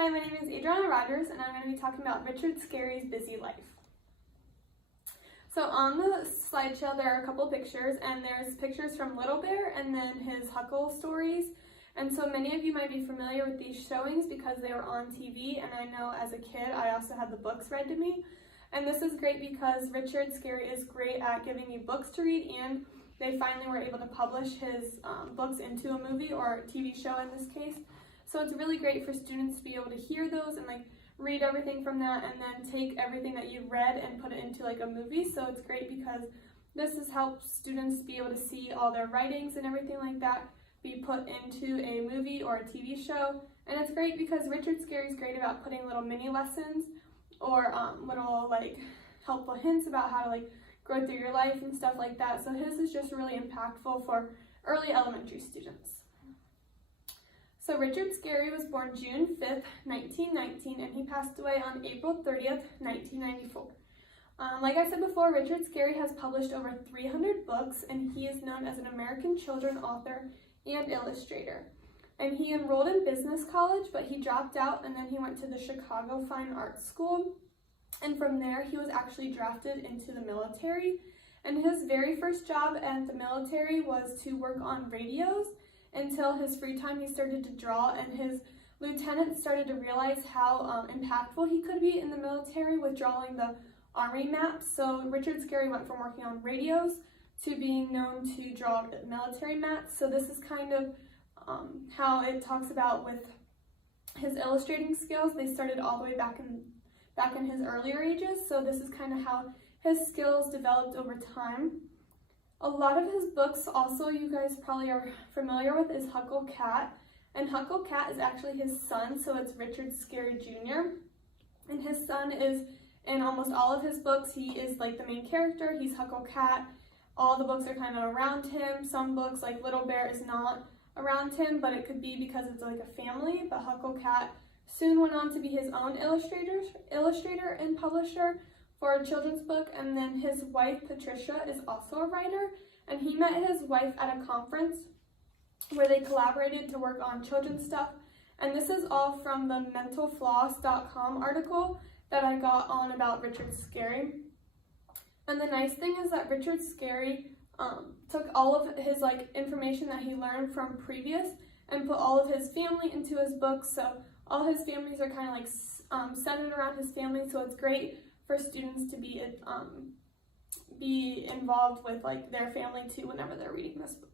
Hi, my name is Adriana Rogers, and I'm going to be talking about Richard Scarry's busy life. So on the slideshow, there are a couple pictures, and there's pictures from Little Bear and then his Huckle stories. And so many of you might be familiar with these showings because they were on TV, and I know as a kid I also had the books read to me. And this is great because Richard Scarry is great at giving you books to read, and they finally were able to publish his books into a movie or a TV show in this case. So it's really great for students to be able to hear those and read everything from that and then take everything that you've read and put it into a movie. So it's great because this has helped students be able to see all their writings and everything like that be put into a movie or a TV show. And it's great because Richard Scarry is great about putting little mini lessons or little helpful hints about how to grow through your life and stuff like that. So his is just really impactful for early elementary students. So Richard Scarry was born June 5th, 1919, and he passed away on April 30th, 1994. Like I said before, Richard Scarry has published over 300 books, and he is known as an American children author and illustrator. And he enrolled in business college, but he dropped out, and then he went to the Chicago Fine Arts School. And from there, he was actually drafted into the military. And his very first job at the military was to work on radios. Until his free time, he started to draw, and his lieutenants started to realize how impactful he could be in the military with drawing the army maps. So Richard Scarry went from working on radios to being known to draw military maps. So this is kind of how it talks about with his illustrating skills. They started all the way back in his earlier ages. So this is kind of how his skills developed over time. A lot of his books also you guys probably are familiar with is Huckle Cat. And Huckle Cat is actually his son, so it's Richard Scarry Jr. And his son is in almost all of his books. He is the main character. He's Huckle Cat. All the books are kind of around him. Some books like Little Bear is not around him, but it could be because it's a family. But Huckle Cat soon went on to be his own illustrator and publisher for a children's book, and then his wife Patricia is also a writer, and he met his wife at a conference where they collaborated to work on children's stuff. And this is all from the mentalfloss.com article that I got on about Richard Scarry. And the nice thing is that Richard Scarry took all of his information that he learned from previous and put all of his family into his books. So all his families are kind of centered around his family, so it's great for students to be involved with their family too whenever they're reading this book.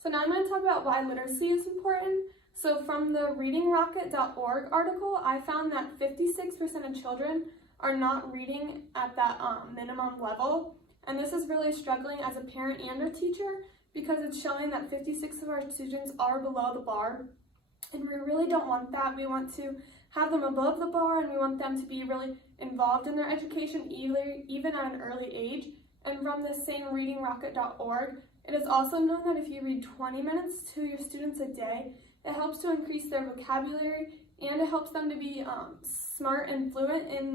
So now I'm going to talk about why literacy is important. So from the readingrocket.org article, I found that 56% of children are not reading at that minimum level. And this is really struggling as a parent and a teacher because it's showing that 56% of our students are below the bar. And we really don't want that. We want to have them above the bar, and we want them to be really involved in their education even at an early age. And from the same readingrocket.org, it is also known that if you read 20 minutes to your students a day, it helps to increase their vocabulary, and it helps them to be smart and fluent in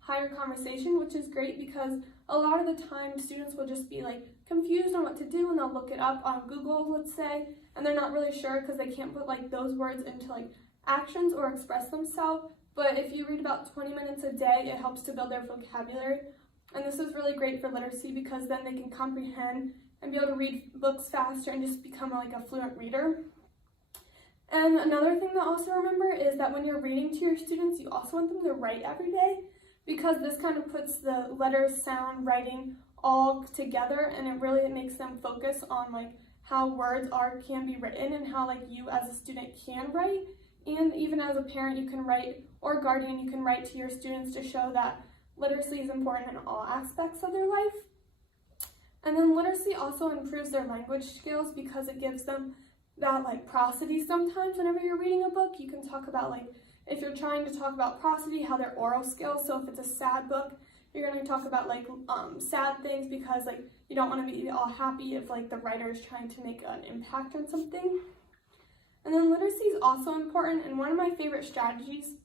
higher conversation, which is great because a lot of the time students will just be confused on what to do, and they'll look it up on Google, let's say, and they're not really sure because they can't put those words into actions or express themselves. But if you read about 20 minutes a day, it helps to build their vocabulary. And this is really great for literacy because then they can comprehend and be able to read books faster and just become a fluent reader. And another thing to also remember is that when you're reading to your students, you also want them to write every day because this kind of puts the letters, sound, writing all together, and it really makes them focus on how words can be written and how you as a student can write. And even as a parent, you can write, or guardian, you can write to your students to show that literacy is important in all aspects of their life. And then literacy also improves their language skills because it gives them that prosody sometimes. Whenever you're reading a book, you can talk about if you're trying to talk about prosody, how their oral skills. So if it's a sad book, you're going to talk about sad things because you don't want to be all happy if the writer is trying to make an impact on something. And then literacy is also important, and one of my favorite strategies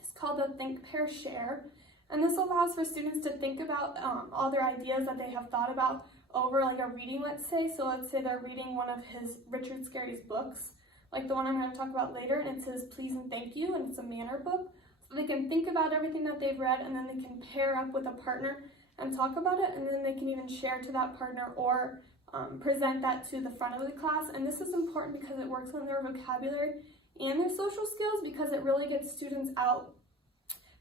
is called the Think, Pair, Share. And this allows for students to think about all their ideas that they have thought about over a reading, let's say. So let's say they're reading one of Richard Scarry's books. like the one I'm going to talk about later, and it says Please and Thank You, and it's a manner book. So they can think about everything that they've read, and then they can pair up with a partner and talk about it, and then they can even share to that partner or present that to the front of the class. And this is important because it works on their vocabulary and their social skills, because it really gets students out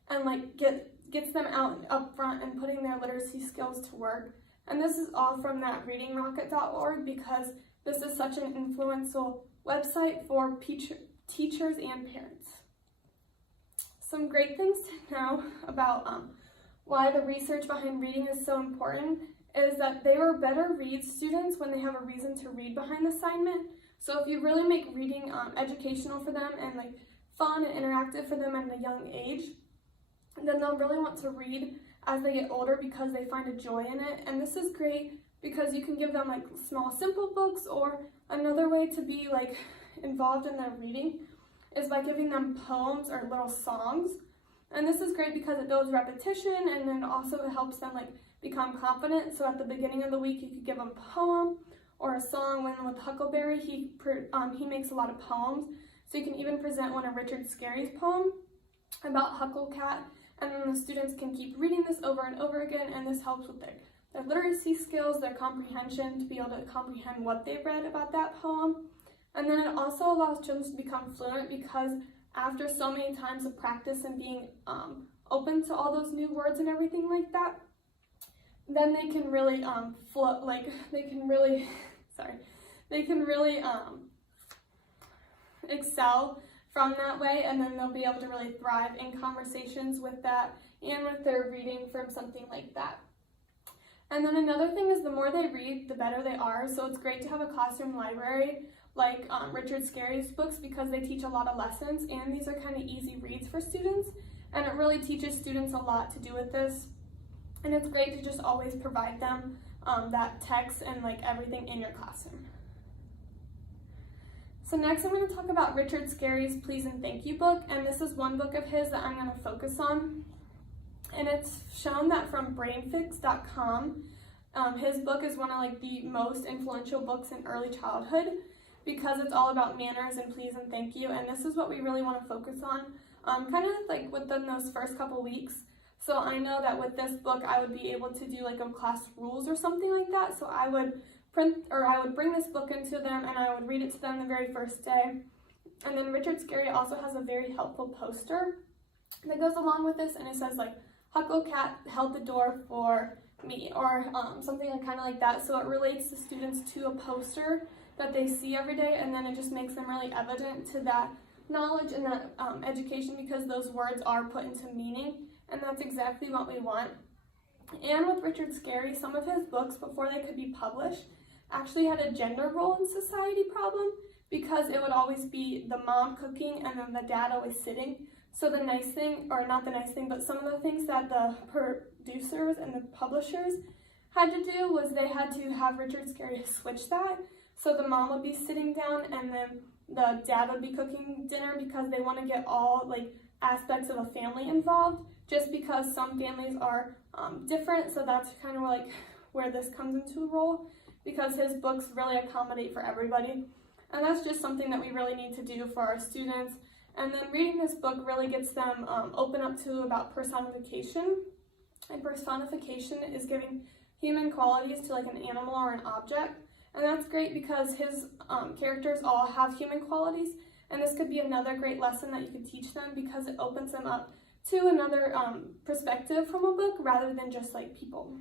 and like gets them out up front and putting their literacy skills to work. And this is all from that readingrocket.org, because this is such an influential website for teachers and parents. Some great things to know about why the research behind reading is so important is that they are better read students when they have a reason to read behind the assignment. So if you really make reading educational for them and like fun and interactive for them at a young age, then they'll really want to read as they get older because they find a joy in it. And this is great because you can give them like small simple books, or another way to be like involved in their reading is by giving them poems or little songs. And this is great because it builds repetition, and then also it helps them like become confident. So at the beginning of the week, you could give them a poem or a song. When with Huckleberry, he makes a lot of poems. So you can even present one of Richard Scarry's poem about Hucklecat, and then the students can keep reading this over and over again, and this helps with their literacy skills, their comprehension, to be able to comprehend what they read about that poem. And then it also allows children to become fluent, because after so many times of practice and being open to all those new words and everything like that, then they can really excel from that way, and then they'll be able to really thrive in conversations with that and with their reading from something like that. And then another thing is, the more they read, the better they are. So it's great to have a classroom library like Richard Scarry's books, because they teach a lot of lessons, and these are kind of easy reads for students, and it really teaches students a lot to do with this. And it's great to just always provide them that text and like everything in your classroom. So next I'm going to talk about Richard Scarry's Please and Thank You book, and this is one book of his that I'm going to focus on. And it's shown that from brainfix.com, his book is one of like the most influential books in early childhood, because it's all about manners and please and thank you, and this is what we really want to focus on, kind of like within those first couple weeks. So I know that with this book, I would be able to do like a class rules or something like that. So I would bring this book into them, and I would read it to them the very first day. And then Richard Scarry also has a very helpful poster that goes along with this, and it says like, Hucklecat held the door for me, or something kind of like that. So it relates the students to a poster that they see every day, and then it just makes them really evident to that knowledge and that education, because those words are put into meaning, and that's exactly what we want. And with Richard Scarry, some of his books, before they could be published, actually had a gender role in society problem, because it would always be the mom cooking and then the dad always sitting. So the nice thing, or not the nice thing, but some of the things that the producers and the publishers had to do was they had to have Richard Scarry switch that. So the mom would be sitting down and then the dad would be cooking dinner, because they want to get all like aspects of a family involved, just because some families are different. So that's kind of like where this comes into a role, because his books really accommodate for everybody. And that's just something that we really need to do for our students. And then reading this book really gets them open up to about personification. And personification is giving human qualities to like an animal or an object. And that's great because his characters all have human qualities. And this could be another great lesson that you could teach them, because it opens them up to another perspective from a book rather than just like people.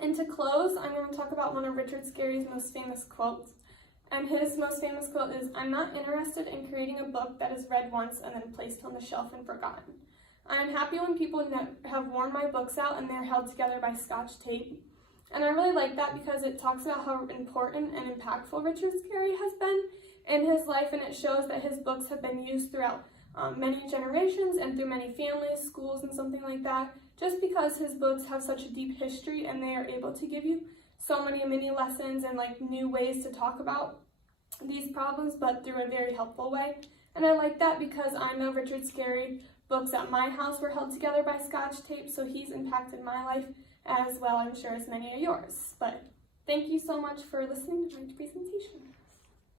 And to close, I'm going to talk about one of Richard Scarry's most famous quotes. And his most famous quote is, "I'm not interested in creating a book that is read once and then placed on the shelf and forgotten. I am happy when people have worn my books out and they're held together by Scotch tape." And I really like that, because it talks about how important and impactful Richard Scarry has been in his life, and it shows that his books have been used throughout many generations and through many families, schools, and something like that, just because his books have such a deep history and they are able to give you so many mini lessons and like new ways to talk about these problems, but through a very helpful way. And I like that because I know Richard Scarry books at my house were held together by Scotch tape, so he's impacted my life as well, I'm sure, as many of yours. But thank you so much for listening to my presentation.